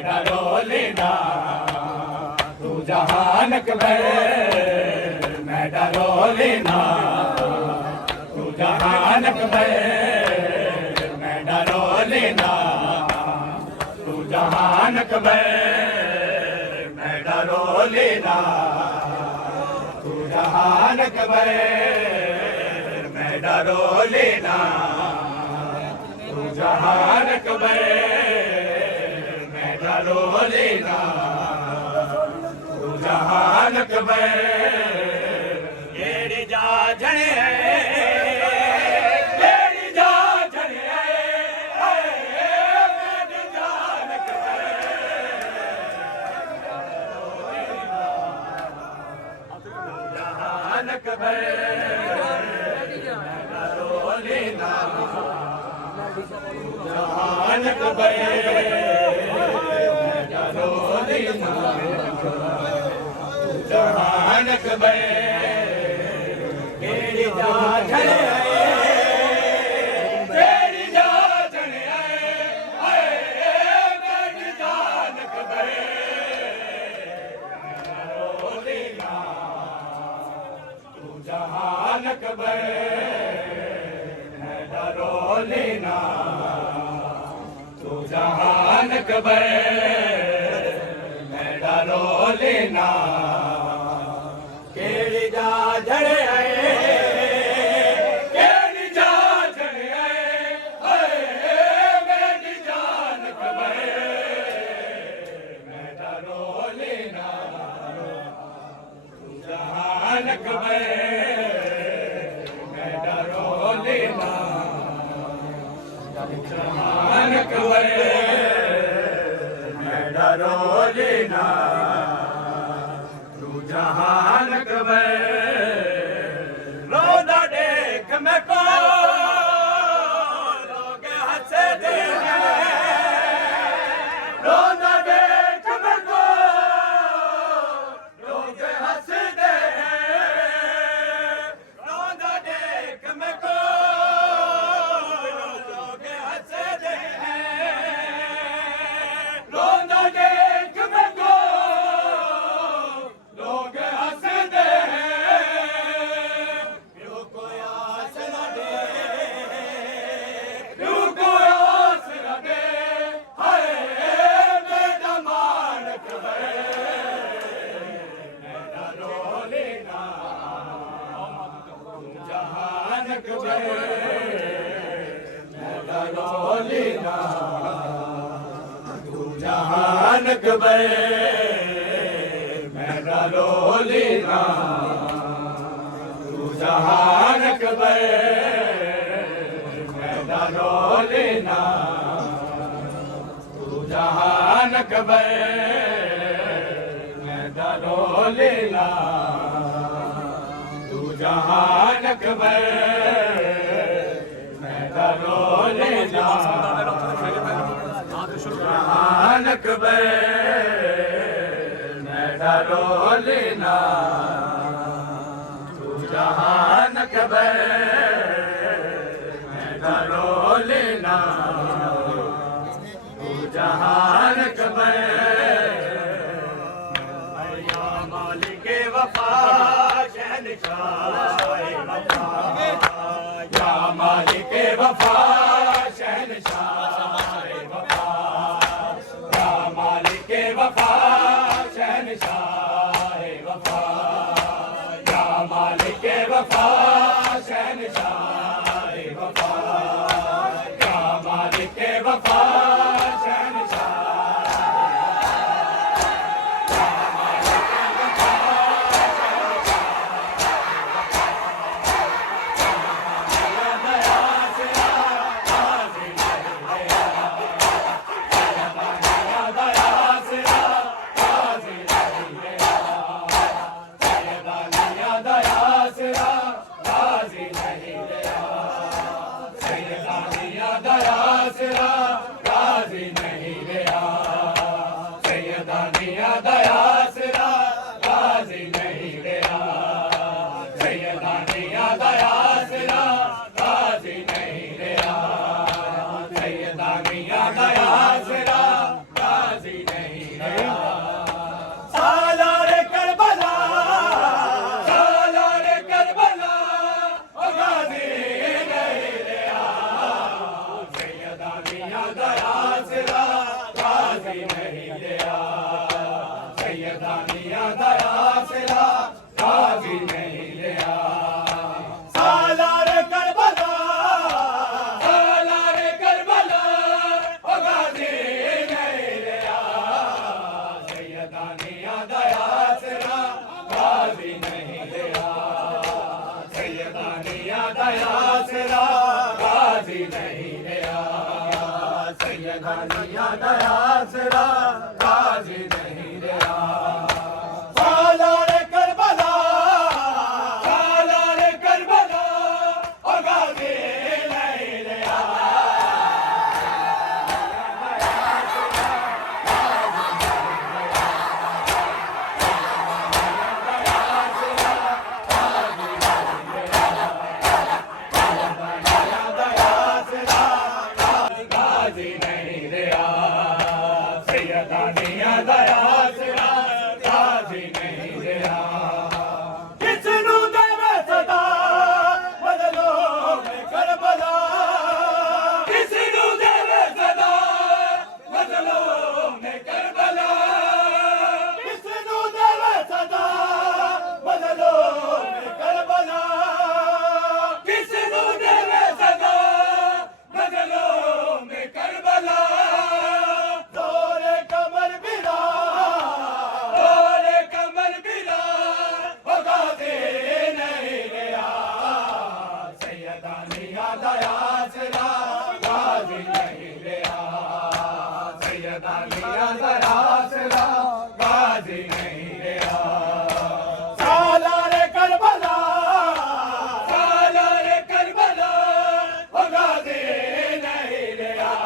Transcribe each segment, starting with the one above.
मैं डरो लेना तू जहान अकबर मैं डरो लेना तू जहान अकबर मैं डरो लेना तू जहान अकबर मैं डरो लेना तू जहान अकबर मैं डरो लेना तू जहान अकबर मैं डरो लेना तू जहान अकबर केड़ी जा जने केड़ी जा जने मेरी जान अकबर जहान अकबर मैं डरो लेना जहान अकबर मैं डरो लेना जहान अकबर केड़ी जा झड़े केड़ी जा झड़े मेरी जान अकबर डरो लेना तू जहान अकबर मैं डरो लेना तू जहान अकबर मैं डरो लेना केड़ी जा झड़े केड़ी जा झड़े मेरी जान अकबर मैं डरो लेना तू जहान अकबर मैं डरो लेना जहान अकबर मैं डरो लेना तू जहान अकबर रोदा देख मैं को लोग हंसते हैं रोदा देख मैं को लोग हंसते हैं रोदा देख मैं को लोग हंसते हैं रोदा देख मैं को लोग हंसते हैं क्यों कोई आस न दे क्यों कोई आस न दे हाय मेरा मान अकबर मैं डरो लेना तू जहान अकबर मैं डरो लेना तू जहान अकबर मैं डरो लेना तू जहान अकबर मैं डरो लेना तू जहान अकबर मैं डरो लेना तू जहान अकबर मैं डरो लेना जहान अकबर मैं डरो लेना तू जहान अकबर मैं डरो लेना तू जहान अकबर या मालिक वफा शहनशाह वफा या मालिक वफा शहनशाह वफा या मालिक वफा शहनशाह वफा या मालिक वफा शहनशाह वफा या मालिक वफा शहनशाह सालार करबला सालार करबला ओ गाजी नहीं रहा सैयदा मियां दया सिरा गाजी नहीं रहा सैयदा मियां दया सिरा गाजी नहीं रहा सालार करबला सालार करबला ओ गाजी नहीं रहा सैयदा मियां दया सिरा गाजी नहीं रहा सैयदा मियां दया सिरा गाजी नहीं रहा सैयदा मियां दया सिरा गाजी नहीं रहा सालार करबला सालार करबला ओ गाजी नहीं रहा गाजी नहीं रहा सैयदा मियां दया सिरा गाजी नहीं रहा किस नू देवे सदा बदलो में करबला किस नू देवे सदा बदलो में करबला किस नू देवे सदा बदलो में करबला किस नू देवे सदा बदलो में करबला दौरे कमर बिला दौरे कमर बिला ओ गाजी नहीं रहा सैयदा मियां दया सिरा गाजी नहीं रहा सैयदा मियां दया सिरा गाजी नहीं रहा सालार करबला सालार करबला ओ गाजी नहीं रहा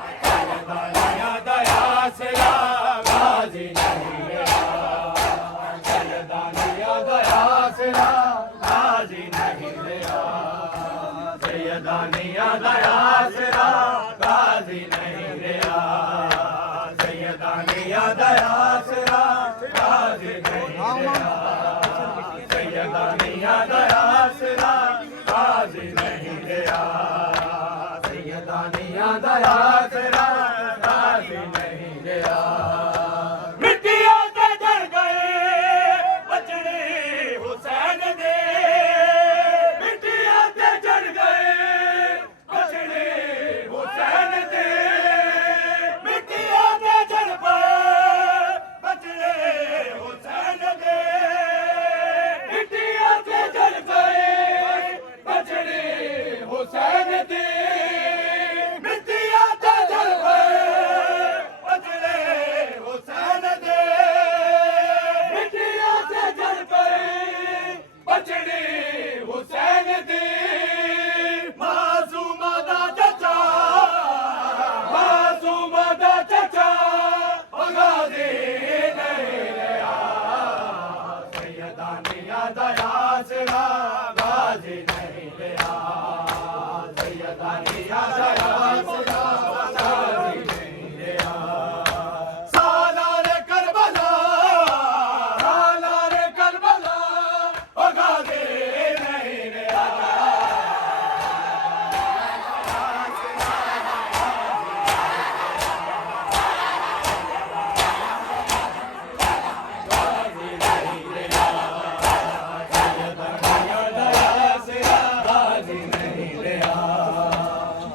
मियां दया सिरा गाजी नहीं रहा सैयदा मियां दया सिरा गाजी नहीं रहा सैयदा मियां दया सिरा गाजी नहीं रहा सैयदा मियां दया सिरा गाजी नहीं रहा सैयदा मियां दया सिरा गाजी नहीं रहा सैयदा मियां दया सिरा गाजी नहीं रहा मिट्टियों से जल गए बचड़े हुसैन दे मिट्टियों से जल गए बचड़े हुसैन दे मिट्टियों से जल गए बचड़े हुसैन दे मिट्टियों से जल गए बचड़े हुसैन दे मिट्टियों से जल गए बचड़े हुसैन दे मिट्टियों से जल गए बचड़े हुसैन दे मासूमा दा चचा मासूमा दा चचा ओ गाजी नहीं रहा सैयदा मियां दया सिरा गाजी नहीं रहा सैयदा मियां दया सिरा गाजी नहीं रहा सालार करबला सालार करबला ओ गाजी नहीं रहा गाजी नहीं रहा सैयदा मियां दया सिरा गाजी नहीं रहा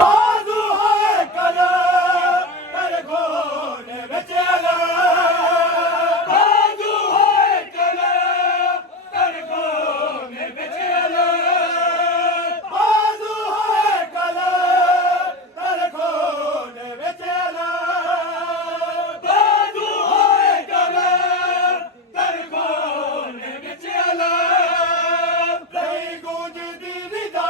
बाजू है कला कर गोन बचला बाजू है कला कर गोन बचला बाजू है कला कर गोन बचला बाजू है कला कर गोन बचला नहीं गूंजती निदा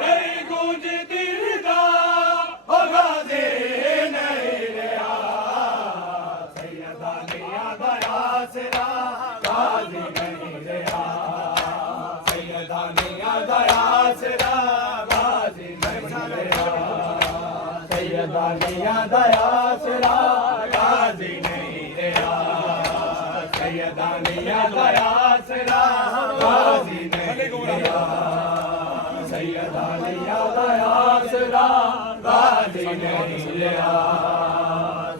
नहीं गूंजती निदा ओ गाजी नहीं रहा सैयदा मियां दया सिरा ਸੈਯਦਾਨੀਆਂ ਦਾ ਆਸਰਾ ਗਾਜ਼ੀ ਨਹੀਂ ਰਿਹਾ ਸੈਯਦਾਨੀਆਂ ਦਾ ਆਸਰਾ ਗਾਜ਼ੀ ਨਹੀਂ ਰਿਹਾ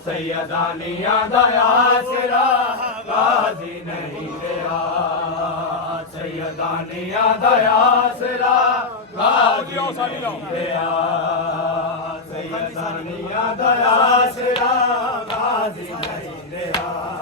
ਸੈਯਦਾਨੀਆਂ ਦਾ ਆਸਰਾ ਗਾਜ਼ੀ ਨਹੀਂ ਰਿਹਾ ਸੈਯਦਾਨੀਆਂ ਦਾ ਆਸਰਾ ਗਾਜ਼ੀ ਨਹੀਂ ਰਿਹਾ ਸੈਯਦਾਨੀਆਂ ਦਾ ਆਸਰਾ ਗਾਜ਼ੀ ਨਹੀਂ ਰਿਹਾ